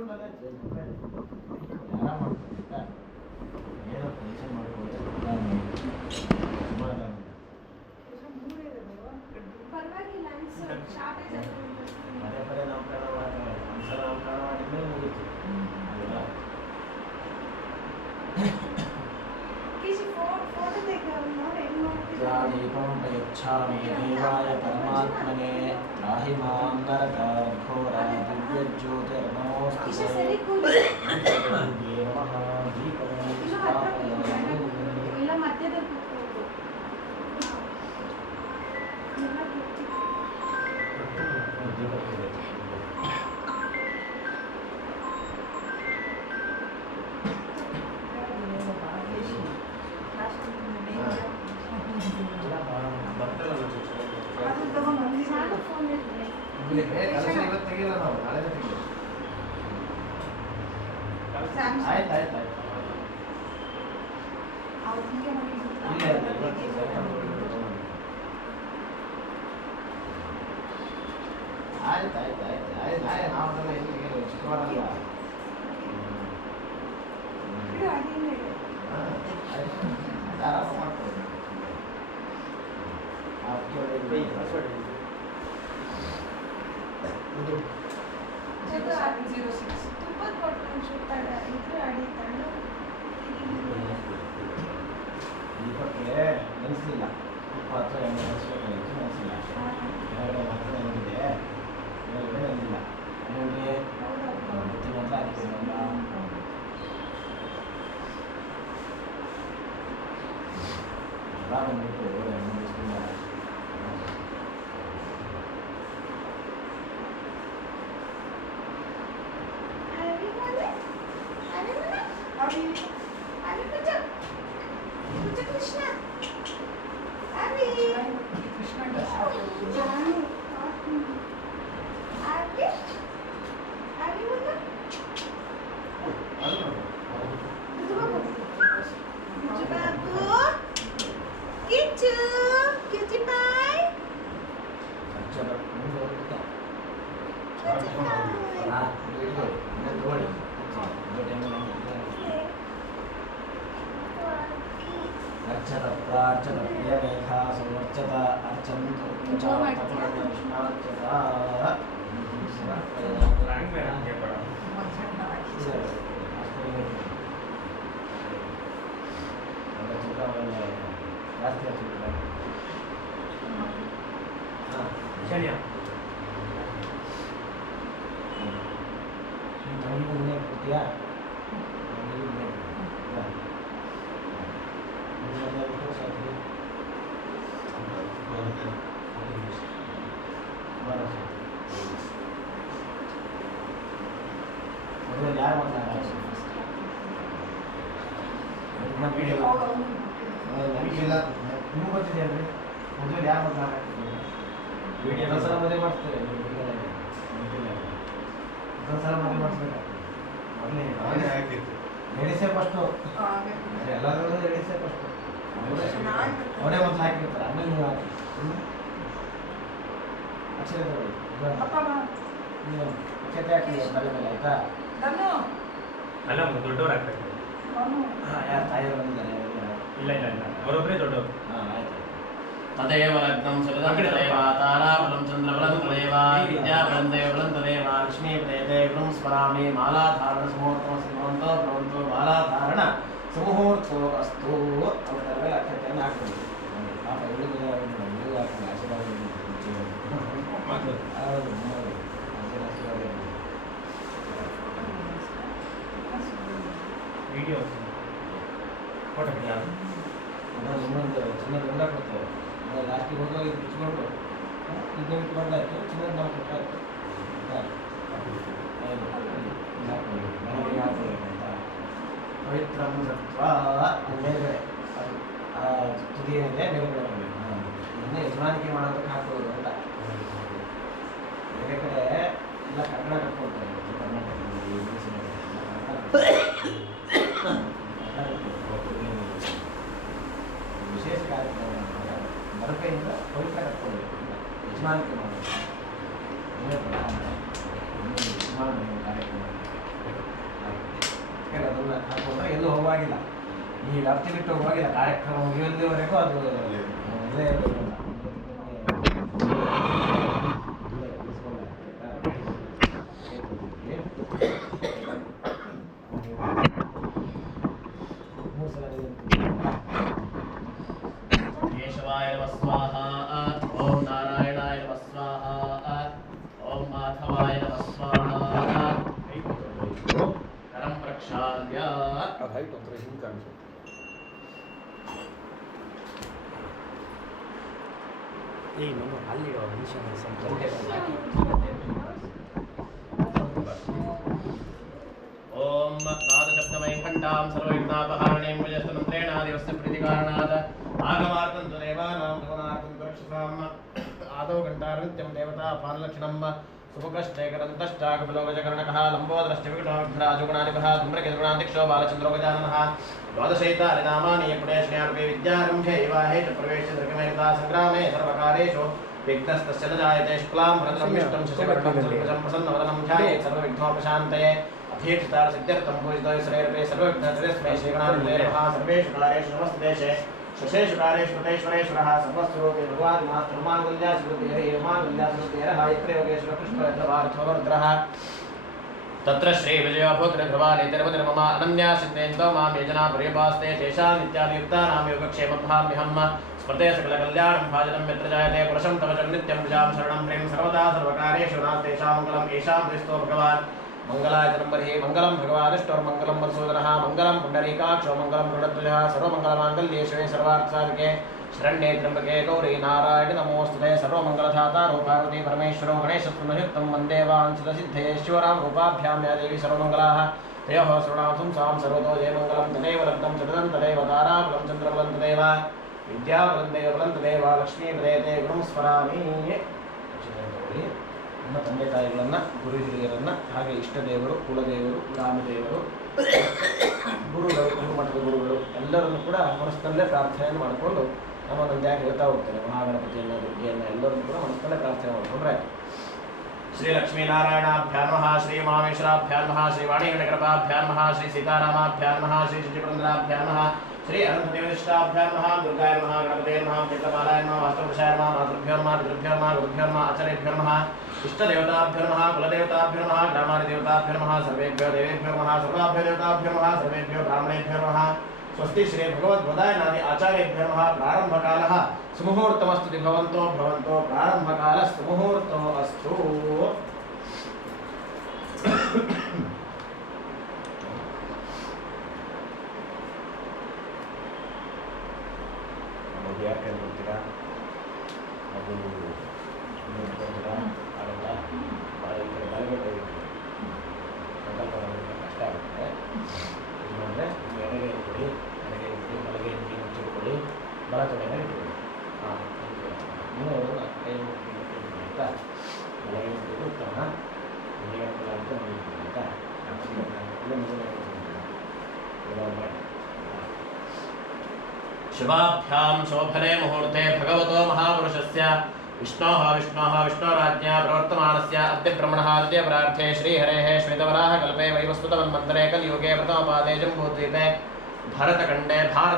ಆರಾಮ ಮಾಡ್ತಾರೆ ಏನೋ ಟೆನ್ಷನ್ ಮಾಡ್ಕೊಳ್ಳಿ ಪದೇ ಪದೇ ನಾಮಕರಣ ಮಾಡೋಕ್ಕಾಗಲ್ಲ ಒಂದ್ಸಲ ನಾಮಕರಣ ಮಾಡಿದ್ಮೇಲೆ ಮುಗೀತು ಅಲ್ವಾ दीपं प्रयच्छामि देवाय परमात्मने त्राहि मां नरकाघोरा दिव्यज्योतिर्नमोऽस्तु नमः दीपं ತೆಗಿಲ್ಲ ನಾವು ನಾಳೆ ತೆಗಿಲ್ಲ ಆಯ್ತು ಆಯ್ತು ಆಯ್ತು ಆಯ್ತು ಆಯ್ತು ಆಯ್ತು ಆಯ್ತು ಆಯ್ತು ನಾವೆಲ್ಲ ಎಲ್ಲಿಗೆ ಶುಕ್ರವಾರ ಅಲ್ವಾ ಆರಾಮ ಮಾಡ್ಕೊಳ್ಳಿ ದೀಪಕ್ಕೆ ನೆನೆಸಲಿಲ್ಲ ಉಪ್ಪು ಅಥವಾ ಎಣ್ಣೆ ನೆನೆಸ್ಬೇಕಾಗಿತ್ತು ನೆನೆಸಿಲ್ಲ ಎರಡು ಮಾತ್ರ ನೆನೆದಿದೆ ಮೇಲ್ಗಡೆ ನೆನೆದಿಲ್ಲ ನಿಮಗೆ ಬುತ್ತಿ ಮೊದಲು ಹಾಕಿದ್ದೀರಲ್ಲ ಎಲ್ಲ ಬಂದ್ಬಿಟ್ಟು ಎಣ್ಣೆ ಬಿಸಿಲಿಲ್ಲ अर्चत प्रार्चत प्रियमेधा संवर्चत अर्चन्तु ಯಾರು ನಿಮ್ಗೆ ಗೊತ್ತಿದೆ ಅಲ್ರಿ ಮದುವೆ ಯಾರು ಸಲ ಮದುವೆ ಮಾಡಿಸ್ತಾರೆ ಸಲ ಮದುವೆ ಮಾಡಿಸ್ಬೇಕಾಗ್ತದೆ ಮೊದಲೇ ಲೇಡೀಸೇ ಫಸ್ಟು ಎಲ್ಲರೂ ಲೇಡೀಸೇ ಫಸ್ಟು ಅವರೇ ಮೊದಲು ಹಾಕಿರ್ತಾರೆ ಆಮೇಲೆ ನೀವು ಹಾಕಿ ಅಕ್ಷರ ಅಕ್ಷತೆ ಹಾಕಿ ತಲೆ ಮೇಲೆ ಆಯ್ತಾ ಅಲ್ಲ ದೊಡ್ಡವ್ರು ಆಗ್ತಾರೆ ಯಾರು ತಾಯಿಯವರು ಬಂದಿದ್ದಾರೆ ಇಲ್ಲ ಇಲ್ಲ ಇಲ್ಲ ಅವರೊಬ್ಬರೇ ದೊಡ್ಡವರು ಆಯ್ತು तदेव लग्नं सुरतदेव ताराबलं चन्द्रबलं तदेव विद्याबलं देवबलं तदेव लक्ष्मीप्रेदेवं स्मरामि मालाधारणसमुहूर्तमस्तु भवन्तु मालाधारण सुमुहूर्तो अस्तु ಅವರೆಲ್ಲ ಅಕ್ಷತೆಯನ್ನು ಹಾಕ್ತೀವಿ ಪಾಪ ಇವಳಿಗೆ ಆಶೀರ್ವಾದ ವಿಡಿಯೋ ಫೋಟೋ ಯಾರು ಇನ್ನೊಂದು ಚಿನ್ನದ ಉಂಡ ಕೊಡ್ತೇವೆ ಲಾಸ್ಟಿಗೆ ಹೋಗಿ ಬಿಚ್ಕೊಂಡು ಇದನ್ನ ಇಟ್ಕೊಂಡಾಯ್ತು ಚಿನ್ನದ ನಾವು ಕೊಟ್ಟಾಯ್ತು ಪವಿತ್ರ ಮುಹೂರ್ತ ಮೇಲ್ಗಡೆ ತುದಿ ಏನಿದೆ ಮೇಲ್ಗಡೆ ಬರಬೇಕು ಇದನ್ನೇ ಯಜಮಾನಿಕೆ ಮಾಡೋದಕ್ಕೆ ಹಾಕೋದು ಅಂತ ಬೇರೆ ಕಡೆ ಎಲ್ಲ ಕನ್ನಡ ಕಟ್ಕೊಳ್ತಾರೆ ವಿಶೇಷ ಕಾರ್ಯಕ್ರಮ ಬರಕೈಯಿಂದ ಪವಿತ್ರ ಕಟ್ಕೊಳ್ಬೇಕು ಯಜಮಾನಿಕೆ ಮಾಡಬೇಕು ಯಜಮಾನ ಕಾರ್ಯಕ್ರಮ ಎಲ್ಲೂ ಹೋಗುವಾಗಿಲ್ಲ, ಈ ವ್ಯಾಪ್ತಿ ಬಿಟ್ಟು ಹೋಗುವಾಗಿಲ್ಲ. ಕಾರ್ಯಕ್ರಮ ಮುಗಿಯುವವರೆಗೂ ಅದು ಇಲ್ಲೇ ಇರಬೇಕು ಅಂತ. ಕೇಶವಾಯ ನಮಃ ಸ್ವಾಹ, ಓಂ ನಾರಾಯಣಾಯ ನಮಃ ಸ್ವಾಹ, ಓಂ ಮಾಧವಾಯ ನಮಃ ಸ್ವಾಹ. ಕರಂ ಪ್ರಕ್ಷಾಲ್ಯ. ಓಂ ನಾದಶಬ್ದಮೈಕಂಠಾಂ ಸರ್ವವಿಘ್ನಾಪಹಾರಣೀಂ ವಿಜಯಸ್ತಮಂತ್ರೇಣಾದಿವಸ್ಯ ಪ್ರೀತಿಕಾರಣಾತ್ ಆಗಮಾರ್ಥಂ ತು ದೇವಾನಾಂ ಭವನಾರ್ಥಂ ರಕ್ಷಸಾಂ ಆದೌ ಘಂಟಾರನಿತ್ಯಂ ದೇವತಾ ಪಾನಲಕ್ಷಣಂ ಸುಮುಖಶ್ಚೈಕರಂತಶ್ಚಾಕಪಿಲೋಗಜಕರ್ಣಕಃ ಲಂಬೋದರಶ್ಚ ವಿಕಟೋಗ್ಧರಾಜಗುಣಾಧಿಪಃ ಧೂಮ್ರಕೇತುಗುಣಾಧ್ಯಕ್ಷೋ ಬಾಲಚಂದ್ರೋ ಗಜಾನನಃ ದ್ವಾದಶೈತಾನಿ ನಾಮಾನಿ ಪುಣ್ಯಶ್ರೇಯಾರ್ಪೇ ವಿದ್ಯಾರಂಭೆ ಇವಾಹೇ ಚ ಪ್ರವೇಶೆ ದೃಢಮೇತಾ ಸಂಗ್ರಾಮೇ ಸರ್ವಕಾರೇಷು ವಿಘ್ನಸ್ತಸ್ಯ ನ ಜಾಯತೆ ಶುಕ್ಲಾಂ ಭರದ್ರಂ ವಿಷ್ಣುಂ ಶಶಿವರ್ಣಂ ಚತುರ್ಭುಜಂ ಪ್ರಸನ್ನವದनं ಧ್ಯಾಯೇತ್ ಸರ್ವವಿಘ್ನೋಪಶಾन्तಯೇ अभीष्टार सिद्ध्यर्थं पूजितो शरीरे सर्वविघ्नहरस्मै श्रीगणाधिपतये नमः। सर्वेषु कालेषु नमस्तेशे शशेषु कालेषु कृतेश्वरेश्वरः सर्वस्वरूपे भगवान् यत्र योगेश्वर कृष्णपार्थोवर्धरः तत्र श्रीविजयोभोग्रध्रुवानेतिर्मतिर्मम अनन्या सिद्धेन्तो मां यजना पर्यपास्ते तेषां नित्याभियुक्तानां योगक्षेमभाम्यहं स्मृते सकलकल्याणं भाजनं यत्र जायते पुरुषं तव च नित्यं प्रजां शरणं प्रेम सर्वदा सर्वकार्येषु नास्तेषां मङ्गलम् येषां दृष्टो भगवान् मंगलायतनं बर्हि मंगलम भगवानिष्ठोर मंगलम वरसूदनः मंगलम पुंडरीकाक्षो मंगलम गरुडध्वजः सर्वमंगलमांगल्ये शिवे सर्वार्थसाधके शरण्ये त्र्यंबके गौरी नारायणि नमोस्तुते सर्वमंगलधाता पार्वती परमेश्वरो गणेशत्वमयुक्तं वन्दे वाञ्छितसिद्धेश्वरां रूपाभ्यां या देवी सर्वमंगलाः तयोः सर्वनाथं सां सर्वतो जयमंगलं तदेव लग्नं चतुरं तदेव ताराबलं चन्द्रबलं तदेव विद्याबलं देवबलं तदेव लक्ष्मीपदेते गुरुं स्मरामि. ನಮ್ಮ ತಂದೆ ತಾಯಿಗಳನ್ನು, ಗುರು ಹಿರಿಯರನ್ನು, ಹಾಗೆ ಇಷ್ಟ ದೇವರು, ಕುಲದೇವರು, ಗ್ರಾಮದೇವರು, ಗುರುಗಳು, ಗುರುಮಠದ ಗುರುಗಳು ಎಲ್ಲರನ್ನು ಕೂಡ ಮನಸ್ಸಿನಲ್ಲೇ ಪ್ರಾರ್ಥನೆಯನ್ನು ಮಾಡಿಕೊಂಡು ನಮ್ಮನ್ನು ಯಾಕೆ ಹೇಳ್ತಾ ಹೋಗ್ತಾರೆ. ಮಹಾಗಣಪತಿಯನ್ನು, ದುರ್ಗೆಯನ್ನು ಎಲ್ಲರನ್ನು ಕೂಡ ಮನಸ್ಸಿನಲ್ಲೇ ಪ್ರಾರ್ಥನೆ ಮಾಡಿಕೊಂಡ್ರೆ ಶ್ರೀ ಲಕ್ಷ್ಮೀನಾರಾಯಣಾಭ್ಯಾಂ ನಮಃ, ಶ್ರೀ ಮಹಾಮೇಶ್ವರಾಭ್ಯಾಂ ನಮಃ, ಶ್ರೀ ವಾಣಿಗಣಕೃಪಾಭ್ಯಾಂ ನಮಃ, ಶ್ರೀ ಸೀತಾರಾಮಾಭ್ಯಾಂ ನಮಃ, ಶ್ರೀ ಶುಚಿಪುರಂದರಾಭ್ಯಾಂ ನಮಃ, श्री अनंतदेवनिष्ठाभ्यां नमः, दुर्गाय नमः, गणपतये नमः, चित्रमालाय नमः, वास्तवपुरुषाय नमः, मातृभ्यो नमः, पितृभ्यो नमः, गुरुभ्यो नमः, आचार्येभ्यो नमः, इष्टदेवताभ्यो नमः, कुलदेवताभ्यो नमः, ग्रामादिदेवताभ्यो नमः, सर्वेभ्यो देवेभ्यो नमः, सर्वाभ्यो देवताभ्यो नमः, सर्वेभ्यो ब्राह्मणेभ्यो नमः. स्वस्ति श्री भगवद्वदायनादि आचार्येभ्यो नमः. प्रारम्भकालः सुमुहूर्तमस्तु भवन्तो भवन्तो प्रारम्भकालः सुमुहूर्तो अस्तु. ಯಾಕೆ ಗೊತ್ತೀರಾ, ಅದು ನೋಡ್ಕೊಳ್ತೀರಾ ಆಗಲ್ಲ. ಭಾಳ ಈ ಕಡೆ ಬಲಗಡೆ ಸಂಕಲ್ಪ ಮಾಡೋದಕ್ಕೆ ಕಷ್ಟ ಆಗುತ್ತೆ. ಇದು ಮಾಡಿದ್ರೆ ಎಡಗೈ ಕೊಡಿ, ಎಡಗೈ ಕೊಡಿ, ಬಲಗೈ ಮುಚ್ಚಿಟ್ಕೊಳ್ಳಿ, ಬಲ ಕಡೆನ ಇಟ್ಕೊಳ್ಳಿ. ಹಾಂ, ನೀವು ಕೈ ಮುಟ್ಟಿ ಆಯಿತಾ. ಬಲಗೈ ಮುಟ್ಟಿದ್ದು ಉತ್ತಮ, ಹಿಂಗೆ ಅಂತ ಮುಗಿತೀನಿ ಆಯಿತಾ. ಮಾಡಿ शुभाभ्यां शोभने मुहूर्ते भगवतो महापुरुषस्य विष्णोराज्ञा प्रवर्तमानस्य अद्य ब्रह्मणः अद्य प्रार्थे श्रीहरेः श्वेतवराहकल्पे वैवस्वतमन्वन्तरे कलियुगे प्रथमपादे जम्बूद्वीपे भरतखण्डे भारत